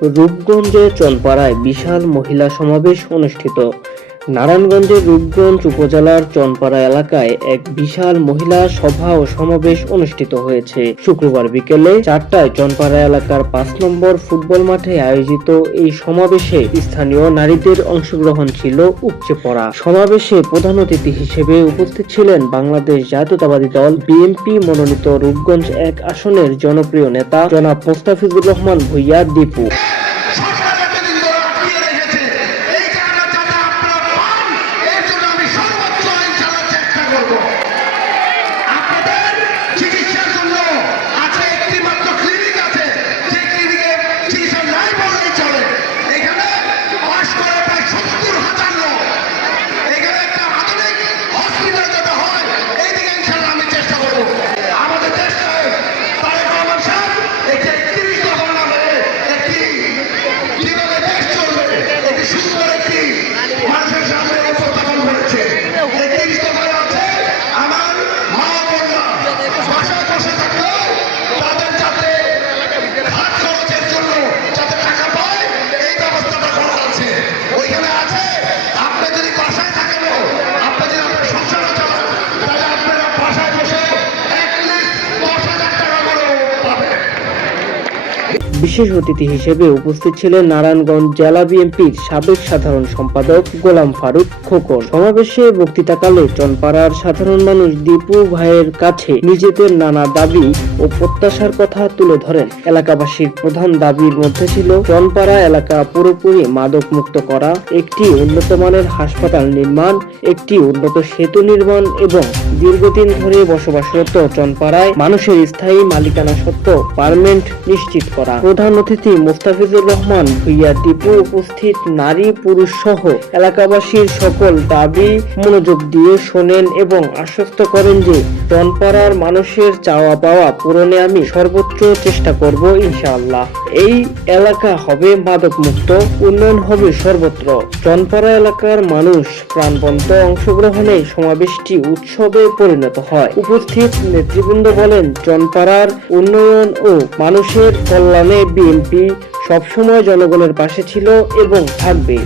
রূপগঞ্জে চনপাড়ায় বিশাল মহিলা সমাবেশ অনুষ্ঠিত। নারায়ণগঞ্জের রূপগঞ্জ উপজেলার চনপাড়া এলাকায় এক বিশাল মহিলা সভা ও সমাবেশ অনুষ্ঠিত হয়েছে। শুক্রবার বিকেলে চারটায় চনপাড়া এলাকার পাঁচ নম্বর ফুটবল মাঠে আয়োজিত এই সমাবেশে স্থানীয় নারীদের অংশগ্রহণ ছিল উপচে পড়া। সমাবেশে প্রধান অতিথি হিসেবে উপস্থিত ছিলেন বাংলাদেশ জাতীয়তাবাদী দল বিএনপি মনোনীত রূপগঞ্জ এক আসনের জনপ্রিয় নেতা জনাব মোস্তাফিজুর রহমান ভুইয়া দীপু। বিশেষ অতিথি হিসেবে উপস্থিত ছিলেন নারায়ণগঞ্জ জেলা বিএনপির সাবেক সাধারণ সম্পাদক গোলাম ফারুক খোকন। সমাবেশে বক্তৃতাকালে চনপাড়ার সাধারণ মানুষ দীপু ভাইয়ের কাছে নিজেদের নানা দাবি ও প্রত্যাশার কথা তুলে ধরেন। এলাকাবাসীর প্রধান দাবির মধ্যে ছিল চনপাড়া এলাকা পুরোপুরি মাদক মুক্ত করা, একটি উন্নত মানের হাসপাতাল নির্মাণ, একটি উন্নত সেতু নির্মাণ এবং দীর্ঘদিন ধরে বসবাসরত চনপাড়ায় মানুষের স্থায়ী মালিকানা সত্ত্বেও পারমেন্ট নিশ্চিত করা। প্রধান অতিথি মোস্তাফিজুর রহমান ভুইয়া টিপু উপস্থিত নারী পুরুষ সহ এলাকাবাসীর সকল দাবি মনোযোগ দিয়ে শোনেন এবং আশ্বস্ত করেন যে চনপাড়ার মানুষের চাওয়া পাওয়া পূরণে আমি সর্বোচ্চ চেষ্টা করব ইনশাআল্লাহ। এই এলাকা হবে মাদক মুক্ত উন্নয়ন হবে সর্বত্র। চনপাড়া এলাকার মানুষ প্রাণবন্ত অংশগ্রহণে সমাবেশটি উৎসবে পরিণত হয়। উপস্থিত নেতৃবৃন্দ বলেন চনপাড়ার উন্নয়ন ও মানুষের কল্যাণে বিএনপি সবসময় জনগণের পাশে ছিল এবং থাকবে।